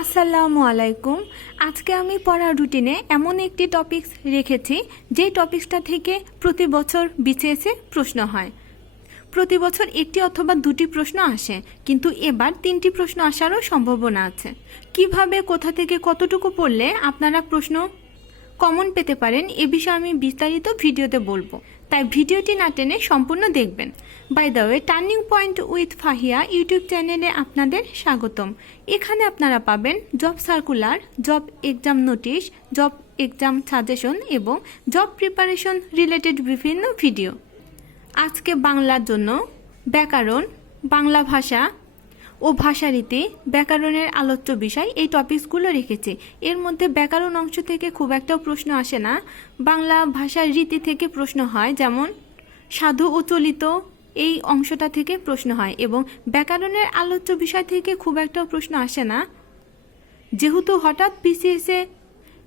আসসালামু আলাইকুম। আজকে আমি পড়ার রুটিনে এমন একটি টপিকস রেখেছি যেই টপিকসটা থেকে প্রতি বছর বিসিএসে প্রশ্ন হয়। প্রতি বছর একটি অথবা দুটি প্রশ্ন আসে, কিন্তু এবার 3টি প্রশ্ন আসারও সম্ভাবনা আছে। কিভাবে, কোথা থেকে, কতটুকু পড়লে আপনারা প্রশ্ন কমন পেতে পারেন এ বিষয়ে আমি বিস্তারিত ভিডিওতে বলবো, তাই ভিডিওটি না টেনে সম্পূর্ণ দেখবেন। By the way, turning point with Fahia YouTube চ্যানেলে আপনাদের স্বাগতম। এখানে আপনারা পাবেন job circular, job exam notice, job exam suggestion এবং জব প্রিপারেশন রিলেটেড বিভিন্ন ভিডিও। আজকে বাংলার জন্য ব্যাকরণ, বাংলা ভাষা ও ভাষারীতি, ব্যাকরণের আলোচ্য বিষয়, এই টপিকসগুলো রেখেছি। এর মধ্যে ব্যাকরণ অংশ থেকে খুব একটাও প্রশ্ন আসে না। বাংলা ভাষার রীতি থেকে প্রশ্ন হয়, যেমন সাধু ও চলিত, এই অংশটা থেকে প্রশ্ন হয়। এবং ব্যাকরণের আলোচ্য বিষয় থেকে খুব একটাও প্রশ্ন আসে না, যেহেতু হঠাৎ বিসিএসে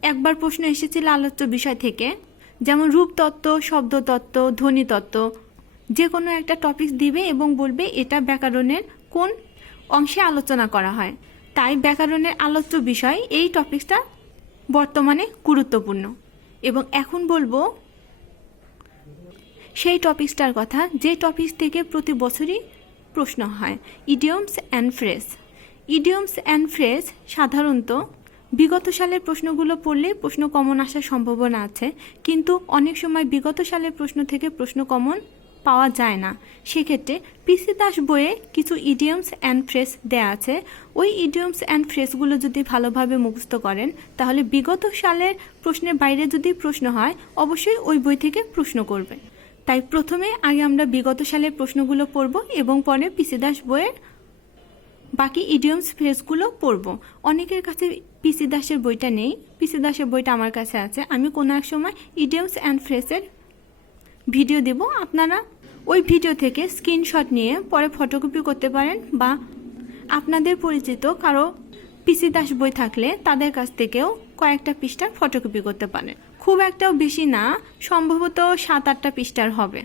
একবার প্রশ্ন এসেছিল আলোচ্য বিষয় থেকে, যেমন রূপতত্ত্ব, শব্দতত্ত্ব, ধ্বনিতত্ত্ব, যে কোনো একটা টপিকস দিবে এবং বলবে এটা ব্যাকরণের কোন অংশে আলোচনা করা হয়। তাই ব্যাকরণের আলোচ্য বিষয় এই টপিকসটা বর্তমানে গুরুত্বপূর্ণ। এবং এখন বলবো সেই টপিকসটার কথা যে টপিকস থেকে প্রতি বছরই প্রশ্ন হয়, idioms and phrase. Idioms and phrase সাধারণত বিগত সালের প্রশ্নগুলো পড়লে প্রশ্ন কমন আসার সম্ভাবনা আছে, কিন্তু অনেক সময় বিগত সালের প্রশ্ন থেকে প্রশ্ন কমন পাওয়া যায় না। সেক্ষেত্রে পিসি দাস বইয়ে কিছু ইডিয়মস অ্যান্ড ফ্রেজ দেয়া আছে। ওই ইডিয়মস অ্যান্ড ফ্রেজগুলো যদি ভালোভাবে মুখস্থ করেন, তাহলে বিগত সালের প্রশ্নের বাইরে যদি প্রশ্ন হয়, অবশ্যই ওই বই থেকে প্রশ্ন করবে। তাই প্রথমে আগে আমরা বিগত সালের প্রশ্নগুলো পড়ব এবং পরে পিসি দাস বইয়ের বাকি ইডিয়মস ফ্রেজগুলো পড়ব। অনেকের কাছে পিসি দাসের বইটা নেই, পিসি দাসের বইটা আমার কাছে আছে। আমি কোনো এক সময় ইডিয়মস অ্যান্ড ফ্রেজের ভিডিও দেব, আপনারা ওই ভিডিও থেকে স্ক্রিনশট নিয়ে পরে ফটোকপি করতে পারেন, বা আপনাদের পরিচিত কারো পিসি দাস বই থাকলে তাদের কাছ থেকেও কয়েকটা পৃষ্ঠার ফটোকপি করতে পারেন। খুব একটাও বেশি না, সম্ভবত 7-8টা পৃষ্ঠার হবে।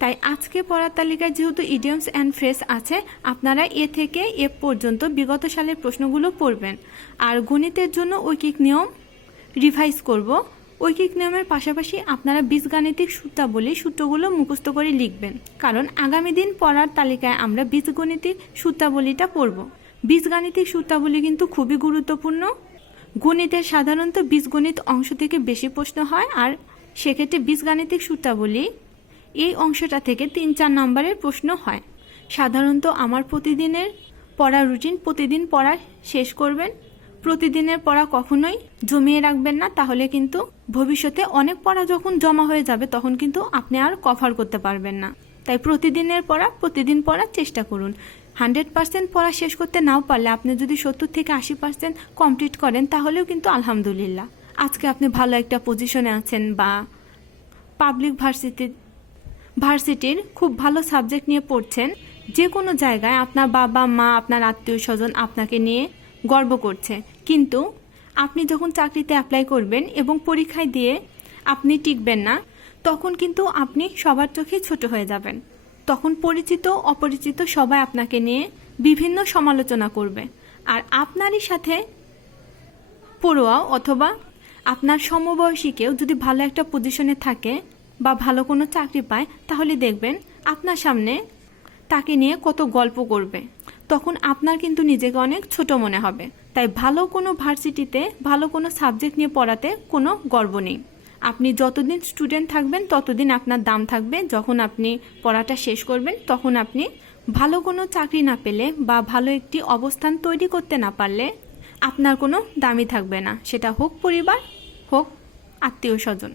তাই আজকে পড়ার তালিকায় যেহেতু ইডিয়মস অ্যান্ড ফ্রেজ আছে, আপনারা এ থেকে এ পর্যন্ত বিগত সালের প্রশ্নগুলো পড়বেন। আর গণিতের জন্য ঐকিক নিয়ম রিভাইজ করব। ঐকিক নিয়মের পাশাপাশি আপনারা বীজগাণিতিক সূত্রাবলী, সূত্রগুলো মুখস্থ করে লিখবেন, কারণ আগামী দিন পড়ার তালিকায় আমরা বীজগণিতিক সূত্রাবলীটা পড়ব। বীজগাণিতিক সূত্রাবলী কিন্তু খুবই গুরুত্বপূর্ণ। গণিতের সাধারণত বীজগণিত অংশ থেকে বেশি প্রশ্ন হয়, আর সেক্ষেত্রে বীজগাণিতিক সূত্রাবলী এই অংশটা থেকে 3-4 নম্বরের প্রশ্ন হয়। সাধারণত আমার প্রতিদিনের পড়ার রুটিন, প্রতিদিন পড়া শেষ করবেন। প্রতিদিনের পড়া কখনোই জমিয়ে রাখবেন না, তাহলে কিন্তু ভবিষ্যতে অনেক পড়া যখন জমা হয়ে যাবে তখন কিন্তু আপনি আর কভার করতে পারবেন না। তাই প্রতিদিনের পড়া প্রতিদিন পড়ার চেষ্টা করুন। 100% পড়া শেষ করতে নাও পারলে আপনি যদি 70 থেকে 80% কমপ্লিট করেন, তাহলেও কিন্তু আলহামদুলিল্লাহ। আজকে আপনি ভালো একটা পজিশনে আছেন, বা পাবলিক ভার্সিটির খুব ভালো সাবজেক্ট নিয়ে পড়ছেন। যে কোনো জায়গায় আপনার বাবা মা, আপনার আত্মীয় স্বজন আপনাকে নিয়ে গর্ব করছে, কিন্তু আপনি যখন চাকরিতে অ্যাপ্লাই করবেন এবং পরীক্ষায় দিয়ে আপনি টিকবেন না, তখন কিন্তু আপনি সবার চোখে ছোট হয়ে যাবেন। তখন পরিচিত অপরিচিত সবাই আপনাকে নিয়ে বিভিন্ন সমালোচনা করবে। আর আপনারই সাথে পড়ুয়া অথবা আপনার সমবয়সী কেউ যদি ভালো একটা পজিশনে থাকে বা ভালো কোনো চাকরি পায়, তাহলে দেখবেন আপনার সামনে তাকে নিয়ে কত গল্প করবে। তখন আপনার কিন্তু নিজেকে অনেক ছোট মনে হবে। তাই ভালো কোনো ভার্সিটিতে ভালো কোনো সাবজেক্ট নিয়ে পড়াতে কোনো গর্ব নেই। আপনি যতদিন স্টুডেন্ট থাকবেন ততদিন আপনার দাম থাকবে। যখন আপনি পড়াটা শেষ করবেন, তখন আপনি ভালো কোনো চাকরি না পেলে বা ভালো একটি অবস্থান তৈরি করতে না পারলে আপনার কোনো দামই থাকবে না, সেটা হোক পরিবার, হোক আত্মীয় স্বজন।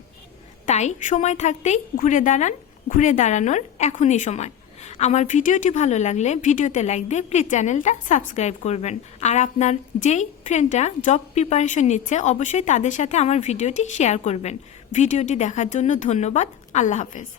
তাই সময় থাকতেই ঘুরে দাঁড়ান, ঘুরে দাঁড়ানোর এখনই সময়। আমার ভিডিওটি ভালো লাগলে ভিডিওতে লাইক দিয়ে প্লিজ চ্যানেলটা সাবস্ক্রাইব করবেন। আর আপনার যেই ফ্রেন্ডরা জব প্রিপারেশন নিচ্ছে, অবশ্যই তাদের সাথে আমার ভিডিওটি শেয়ার করবেন। ভিডিওটি দেখার জন্য ধন্যবাদ। আল্লাহ হাফেজ।